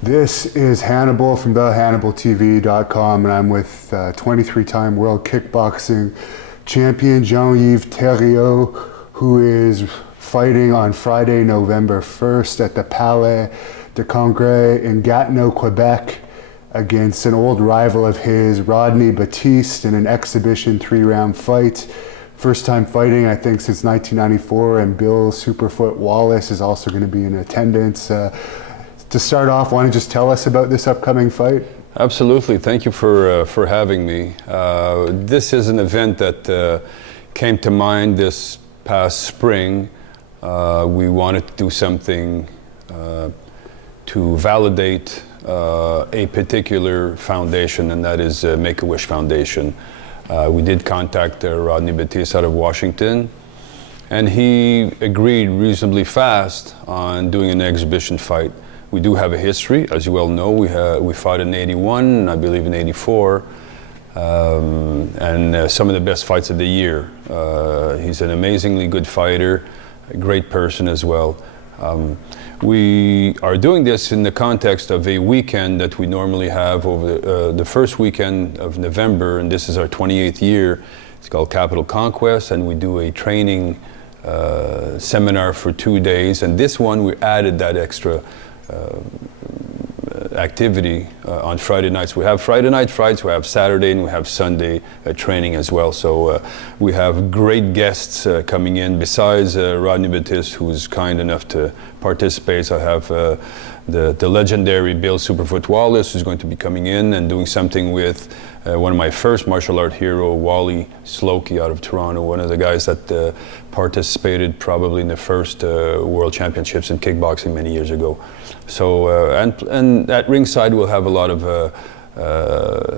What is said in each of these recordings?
This is Hannibal from thehannibaltv.com, and I'm with 23-time world kickboxing champion Jean-Yves Thériault, who is fighting on Friday, November 1st at the Palais de Congrès in Gatineau, Quebec, against an old rival of his, Rodney Batiste, in an exhibition 3-round fight. First time fighting, I think, since 1994, and Bill Superfoot Wallace is also going to be in attendance. To start off, why don't you just tell us about this upcoming fight? Absolutely. Thank you for having me. This is an event that came to mind this past spring. We wanted to do something to validate a particular foundation, and that is Make-A-Wish Foundation. We did contact Rodney Batiste out of Washington, and he agreed reasonably fast on doing an exhibition fight. We do have a history, as you well know. We fought in '81, and I believe in '84, and some of the best fights of the year. He's an amazingly good fighter, a great person as well. We are doing this in the context of a weekend that we normally have over the first weekend of November, and this is our 28th year. It's called Capital Conquest, and we do a training seminar for 2 days, and this one we added that extra activity on Friday nights. We have Friday night fights, we have Saturday, and we have Sunday training as well. So we have great guests coming in. Besides Rodney Batiste, who's kind enough to participate, so I have the legendary Bill Superfoot Wallace, who's going to be coming in and doing something with one of my first martial art hero, Wally Slokey out of Toronto, one of the guys that participated probably in the first World Championships in kickboxing many years ago. So, and at ringside we'll have a lot of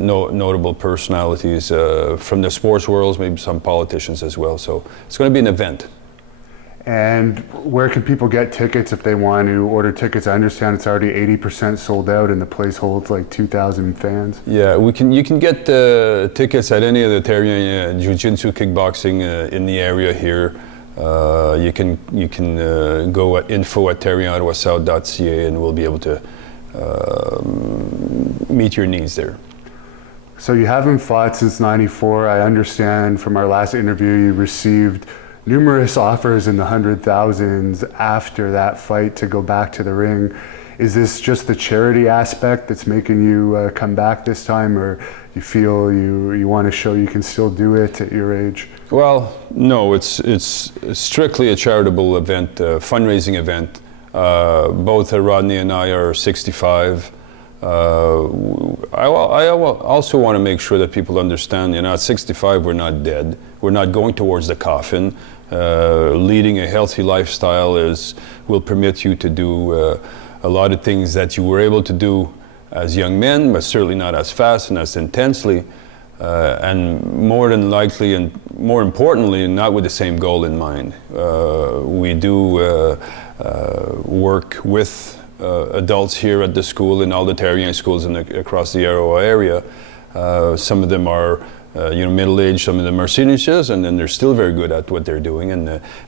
notable personalities from the sports world, maybe some politicians as well. So it's going to be an event. And where can people get tickets if they want to order tickets? I understand it's already 80% sold out, and the place holds like 2,000 fans. Yeah, you can get tickets at any of the Thériault Jiu-Jitsu kickboxing in the area here. You can go at info@theriaultwasouth.ca, and we'll be able to meet your needs there. So you haven't fought since '94. I understand from our last interview you received numerous offers in the 100,000s after that fight to go back to the ring. Is this just the charity aspect that's making you come back this time, or you feel you want to show you can still do it at your age? Well, no, it's strictly a charitable event, fundraising event. Both Rodney and I are 65. I also want to make sure that people understand, at 65 we're not dead. We're not going towards the coffin. Leading a healthy lifestyle will permit you to do a lot of things that you were able to do as young men, but certainly not as fast and as intensely, and more than likely and more importantly, not with the same goal in mind. We do work with adults here at the school, in all the Thériault schools across the Ottawa area. Some of them are middle-aged, some of them are seniors, and then they're still very good at what they're doing.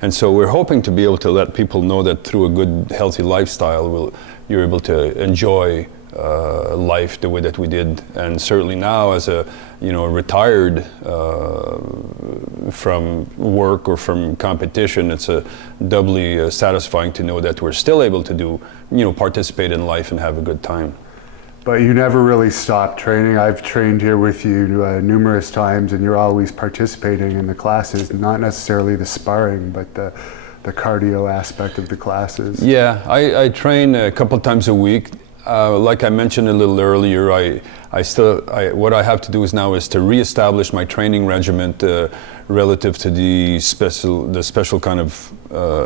And so we're hoping to be able to let people know that through a good, healthy lifestyle, you're able to enjoy life the way that we did. And certainly now, as a retired from work or from competition, it's doubly satisfying to know that we're still able to participate in life and have a good time. But you never really stopped training. I've trained here with you numerous times, and you're always participating in the classes, not necessarily the sparring, but the cardio aspect of the classes. Yeah, I train a couple times a week. Like I mentioned a little earlier, what I have to do now is to reestablish my training regimen relative to the special kind of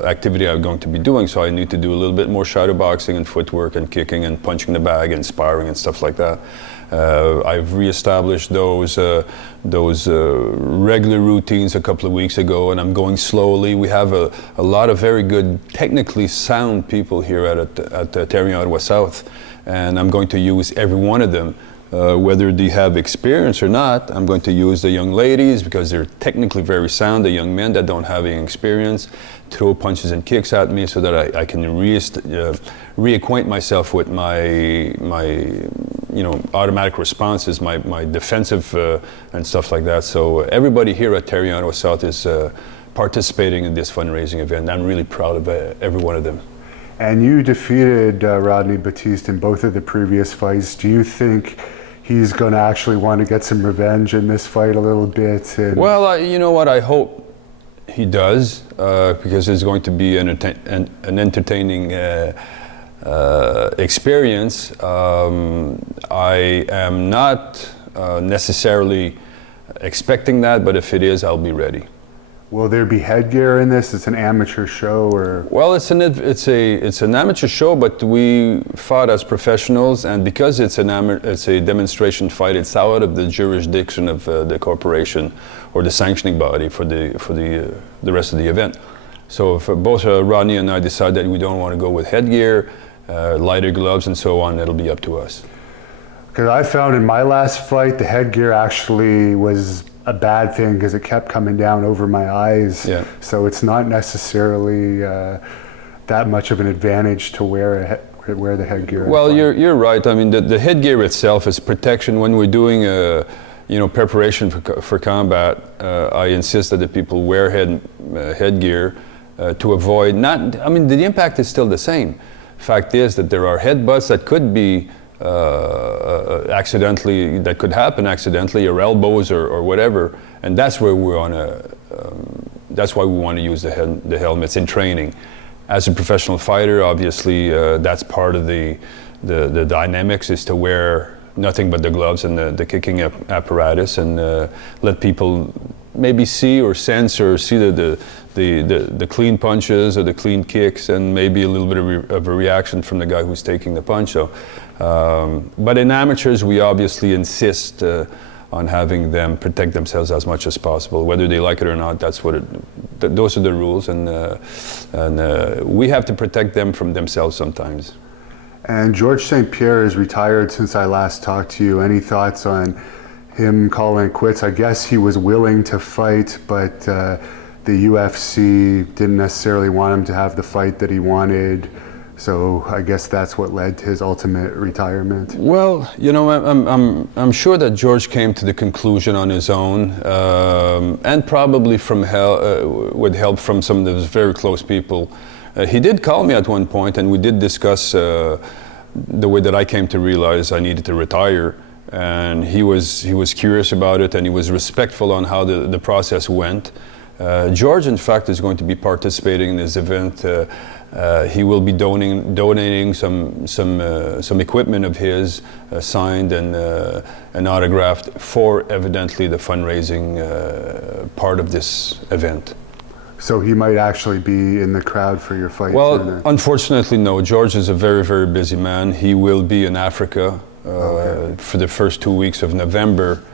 activity I'm going to be doing. So I need to do a little bit more shadow boxing and footwork and kicking and punching the bag and sparring and stuff like that. I've reestablished those regular routines a couple of weeks ago, and I'm going slowly. We have a lot of very good, technically sound people here at Thériault Ottawa South, and I'm going to use every one of them Whether they have experience or not, I'm going to use the young ladies because they're technically very sound, the young men that don't have any experience, throw punches and kicks at me so that I can reacquaint myself with my automatic responses, my defensive and stuff like that. So everybody here at Thériault South is participating in this fundraising event. I'm really proud of every one of them. And you defeated Rodney Batiste in both of the previous fights. Do you think he's going to actually want to get some revenge in this fight a little bit? Well, you know what? I hope he does, because it's going to be an entertaining experience. I am not necessarily expecting that, but if it is, I'll be ready. Will there be headgear in this? It's an amateur show, or? Well, it's an amateur show, but we fought as professionals, and because it's a demonstration fight, it's out of the jurisdiction of the corporation or the sanctioning body for the rest of the event. So if both Rodney and I decide that we don't want to go with headgear, lighter gloves, and so on, it'll be up to us. Because I found in my last fight, the headgear actually was a bad thing because it kept coming down over my eyes. Yeah. So it's not necessarily that much of an advantage to wear the headgear. Well, you're right. I mean, the headgear itself is protection. When we're doing preparation for combat, I insist that the people wear headgear to avoid the impact is still the same. Fact is that there are headbutts that could be that could happen accidentally, or elbows or whatever, and that's where that's why we want to use the helmets in training. As a professional fighter, obviously, that's part of the dynamics, is to wear nothing but the gloves and the kicking apparatus, and let people maybe see or sense or see the clean punches or the clean kicks, and maybe a little bit of a reaction from the guy who's taking the punch. So, but in amateurs, we obviously insist on having them protect themselves as much as possible, whether they like it or not. Those are the rules, and we have to protect them from themselves sometimes. And George St Pierre is retired since I last talked to you. Any thoughts on him calling quits? I guess he was willing to fight, but the UFC didn't necessarily want him to have the fight that he wanted. So I guess that's what led to his ultimate retirement. Well, I'm sure that George came to the conclusion on his own, and probably with help from some of his very close people. He did call me at one point, and we did discuss the way that I came to realize I needed to retire. And he was curious about it, and he was respectful on how the process went. George, in fact, is going to be participating in this event. He will be donating some equipment of his, signed and autographed, for evidently the fundraising part of this event. So he might actually be in the crowd for your fight? Well, unfortunately, no. George is a very, very busy man. He will be in Africa for the first 2 weeks of November.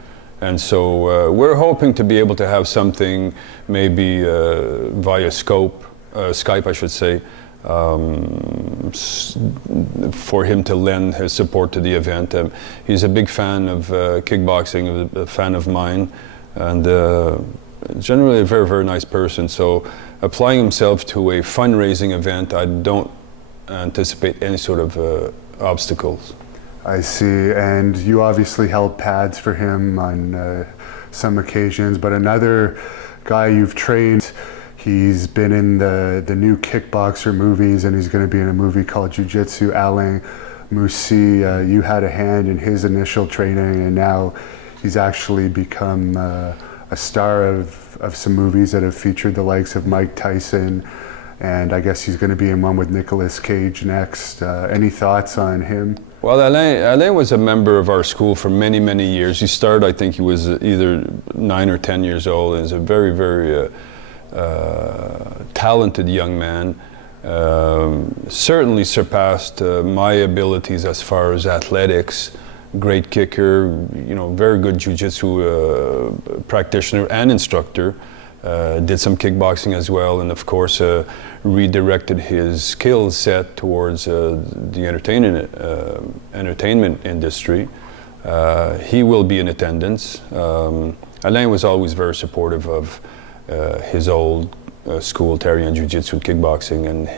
And so we're hoping to be able to have something maybe via Skype, I should say, for him to lend his support to the event. He's a big fan of kickboxing, a fan of mine, and generally a very, very nice person. So applying himself to a fundraising event, I don't anticipate any sort of obstacles. I see. And you obviously held pads for him on some occasions, but another guy you've trained, he's been in the new Kickboxer movies, and he's going to be in a movie called Jiu-Jitsu, Alain Mousseau. You had a hand in his initial training, and now he's actually become a star of some movies that have featured the likes of Mike Tyson, and I guess he's going to be in one with Nicolas Cage next. Any thoughts on him? Well, Alain was a member of our school for many, many years. He started, I think he was either 9 or 10 years old. He's a very, very talented young man. Certainly surpassed my abilities as far as athletics. Great kicker, very good jiu-jitsu practitioner and instructor. Did some kickboxing as well, and of course redirected his skill set towards the entertainment industry. he will be in attendance. Alain was always very supportive of his old school, Thériault Jiu-Jitsu, kickboxing, and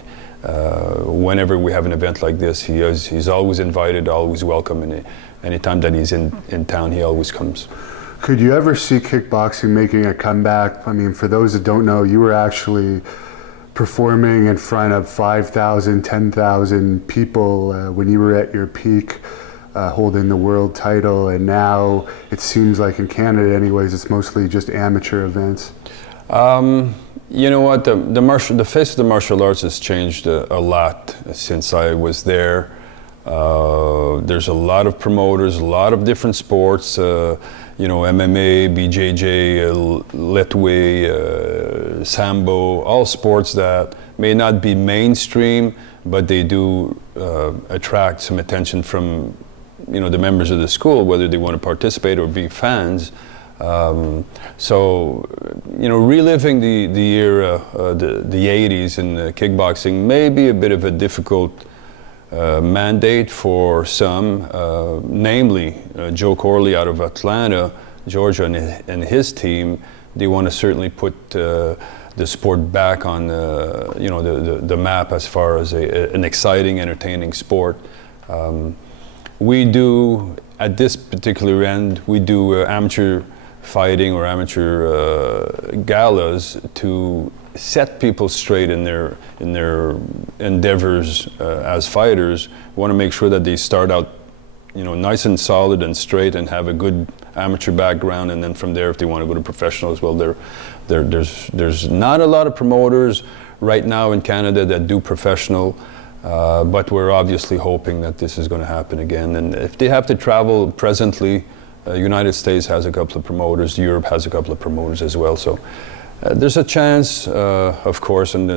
whenever we have an event like this, he's always invited, always welcome, and anytime that he's in town, he always comes. Could you ever see kickboxing making a comeback? I mean, for those that don't know, you were actually performing in front of 5,000, 10,000 people when you were at your peak, holding the world title, and now it seems like in Canada anyways, it's mostly just amateur events. You know what, the face of the martial arts has changed a lot since I was there. There's a lot of promoters, a lot of different sports, you know, MMA, BJJ, Letway, Sambo, all sports that may not be mainstream, but they do attract some attention from, you know, the members of the school, whether they want to participate or be fans. So, you know, reliving the era, the 80s in kickboxing may be a bit of a difficult mandate for some, namely Joe Corley out of Atlanta, Georgia, and his team. They want to certainly put the sport back on you know, the map as far as an exciting, entertaining sport. We do, at this particular end, we do amateur fighting or amateur galas to set people straight in their endeavors as fighters. We want to make sure that they start out, you know, nice and solid and straight and have a good amateur background, and then from there, if they want to go to professional as well, there's not a lot of promoters right now in Canada that do professional, but we're obviously hoping that this is going to happen again. And if they have to travel presently, United States has a couple of promoters, Europe has a couple of promoters as well. So there's a chance, of course, and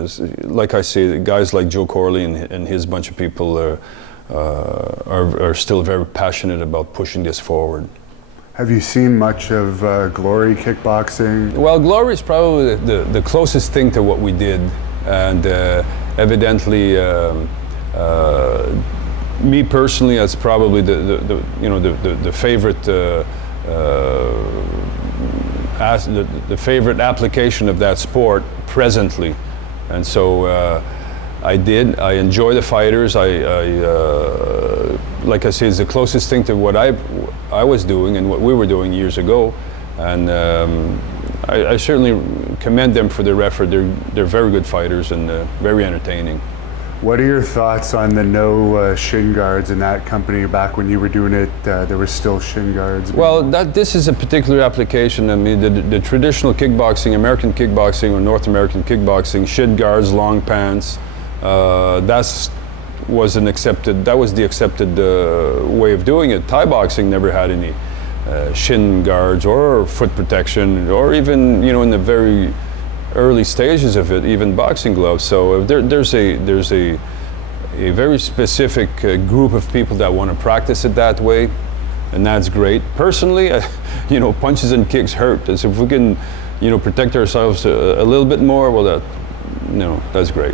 like I say, guys like Joe Corley and his bunch of people are still very passionate about pushing this forward. Have you seen much of Glory kickboxing? Well, Glory is probably the closest thing to what we did, and evidently, me personally, that's probably the favorite the favorite application of that sport presently, and so I enjoy the fighters. Like I say, it's the closest thing to what I was doing and what we were doing years ago, and I certainly commend them for their effort. They're very good fighters and very entertaining. What are your thoughts on the no shin guards in that company? Back when you were doing it, there were still shin guards. Well, this is a particular application. I mean, the traditional kickboxing, American kickboxing or North American kickboxing, shin guards, long pants, that was the accepted way of doing it. Thai boxing never had any shin guards or foot protection, or even, you know, in the very early stages of it, even boxing gloves. So there's a very specific group of people that want to practice it that way, and that's great. Personally, you know, punches and kicks hurt. So if we can, you know, protect ourselves a little bit more, well, that's great.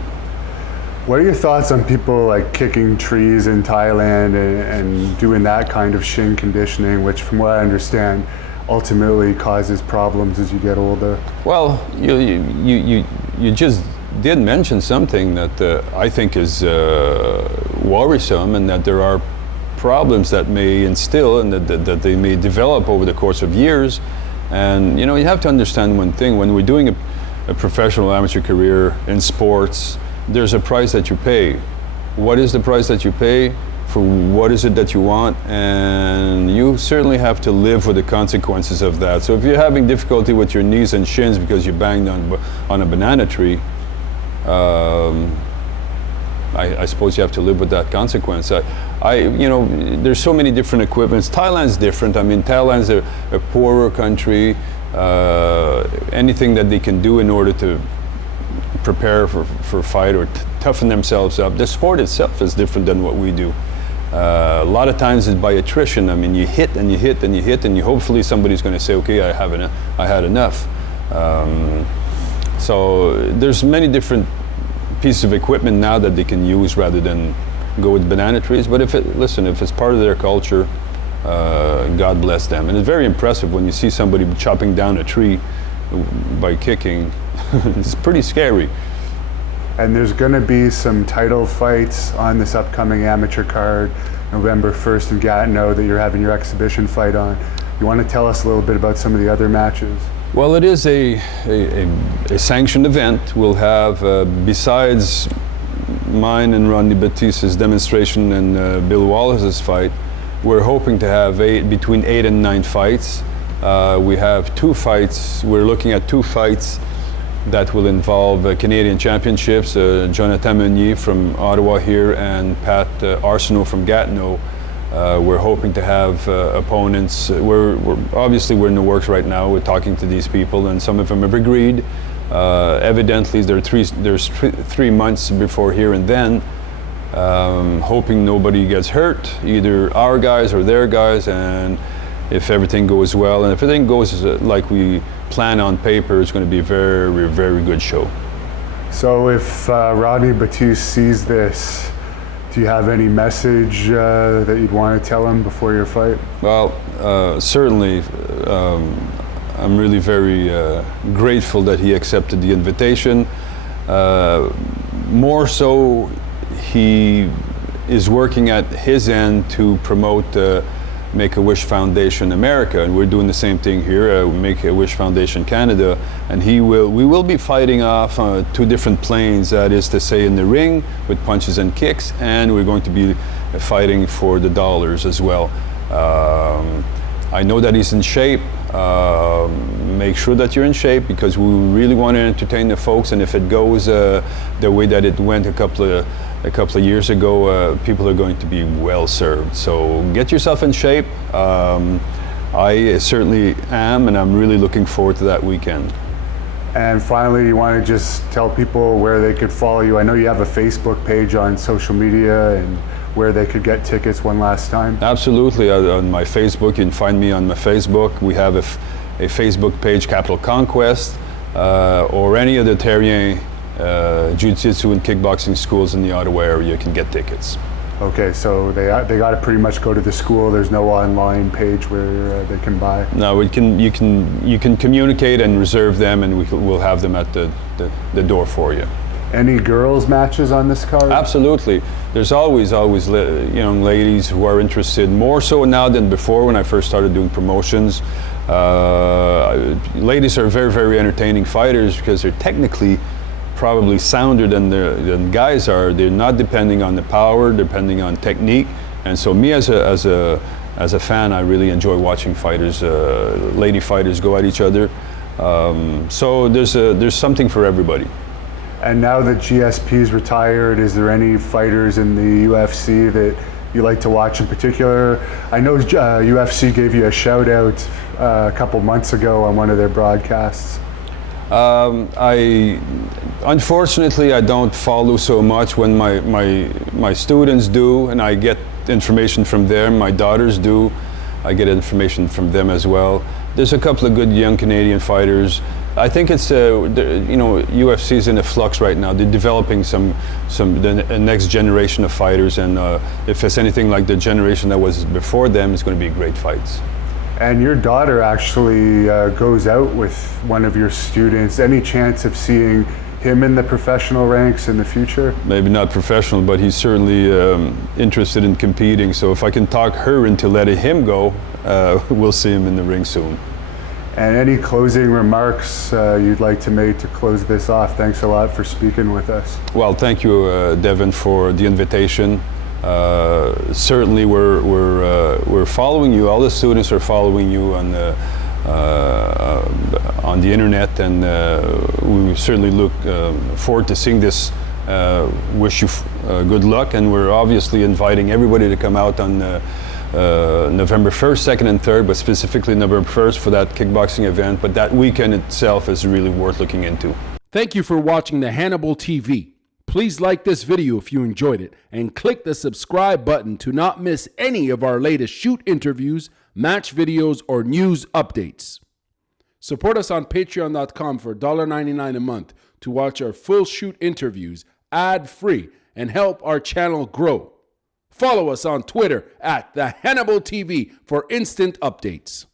What are your thoughts on people like kicking trees in Thailand and doing that kind of shin conditioning, which, from what I understand, ultimately causes problems as you get older? Well, you just did mention something that I think is worrisome, and that there are problems that may instill and that they may develop over the course of years. And, you know, you have to understand one thing: when we're doing a professional amateur career in sports, there's a price that you pay. What is the price that you pay? For what is it that you want? And you certainly have to live with the consequences of that. So if you're having difficulty with your knees and shins because you banged on a banana tree, I suppose you have to live with that consequence. You know, there's so many different equipments. Thailand's different. I mean, Thailand's a poorer country. Anything that they can do in order to prepare for a fight or toughen themselves up. The sport itself is different than what we do. A lot of times it's by attrition. I mean, you hit and you hit and you hit, and hopefully somebody's going to say, okay, I had enough. So there's many different pieces of equipment now that they can use rather than go with banana trees. But if it's part of their culture, God bless them. And it's very impressive when you see somebody chopping down a tree by kicking. It's pretty scary. And there's going to be some title fights on this upcoming amateur card, November 1st in Gatineau, that you're having your exhibition fight on. You want to tell us a little bit about some of the other matches? Well, it is a sanctioned event. We'll have, besides mine and Rodney Batiste's demonstration and Bill Wallace's fight, we're hoping to have between 8 and 9 fights. We have 2 fights. We're looking at 2 fights that will involve Canadian championships. Jonathan Meunier from Ottawa here and Pat Arsenault from Gatineau. We're hoping to have opponents. We're obviously we're in the works right now. We're talking to these people, and some of them have agreed. Evidently, there's 3 months before here and then. Hoping nobody gets hurt, either our guys or their guys, and if everything goes well, and if everything goes like we plan on paper, it's going to be a very, very good show. So if Rodney Batiste sees this, do you have any message that you'd want to tell him before your fight? Well, certainly. I'm really very grateful that he accepted the invitation. More so, he is working at his end to promote Make-A-Wish Foundation America, and we're doing the same thing here, Make-A-Wish Foundation Canada, and we will be fighting off 2 different planes, that is to say in the ring with punches and kicks, and we're going to be fighting for the dollars as well. I know that he's in shape. Make sure that you're in shape, because we really want to entertain the folks, and if it goes the way that it went a couple of years ago, people are going to be well served. So get yourself in shape. I certainly am, and I'm really looking forward to that weekend. And finally, you want to just tell people where they could follow you? I know you have a Facebook page on social media, and where they could get tickets one last time. Absolutely. On my Facebook, you can find me on my Facebook. We have a Facebook page, Capital Conquest, or any of the Thériault Jiu-Jitsu and kickboxing schools in the Ottawa area. You can get tickets. Okay, so they got to pretty much go to the school. There's no online page where they can buy. No, you can communicate and reserve them, and we'll have them at the door for you. Any girls matches on this card? Absolutely. There's always young ladies who are interested, more so now than before when I first started doing promotions. Ladies are very, very entertaining fighters because they're technically probably sounder than guys are. They're not depending on the power, depending on technique. And so me as a fan, I really enjoy watching fighters, lady fighters go at each other. So there's something for everybody. And now that GSP's retired, is there any fighters in the UFC that you like to watch in particular? I know UFC gave you a shout out a couple months ago on one of their broadcasts. Unfortunately, I don't follow so much. When my students do, and I get information from them, my daughters do, I get information from them as well. There's a couple of good young Canadian fighters. I think it's UFC is in a flux right now. They're developing the next generation of fighters, and if it's anything like the generation that was before them, it's going to be great fights. And your daughter actually goes out with one of your students. Any chance of seeing him in the professional ranks in the future? Maybe not professional, but he's certainly interested in competing. So if I can talk her into letting him go, we'll see him in the ring soon. And any closing remarks you'd like to make to close this off? Thanks a lot for speaking with us. Well, thank you, Devin, for the invitation. Certainly, we're following you. All the students are following you on the internet, and we certainly look forward to seeing this. Wish you good luck, and we're obviously inviting everybody to come out on November 1st, 2nd, and 3rd, but specifically November 1st for that kickboxing event. But that weekend itself is really worth looking into. Thank you for watching the Hannibal TV. Please like this video if you enjoyed it, and click the subscribe button to not miss any of our latest shoot interviews, match videos, or news updates. Support us on patreon.com for $1.99 a month to watch our full shoot interviews ad-free and help our channel grow. Follow us on Twitter at the Hannibal TV for instant updates.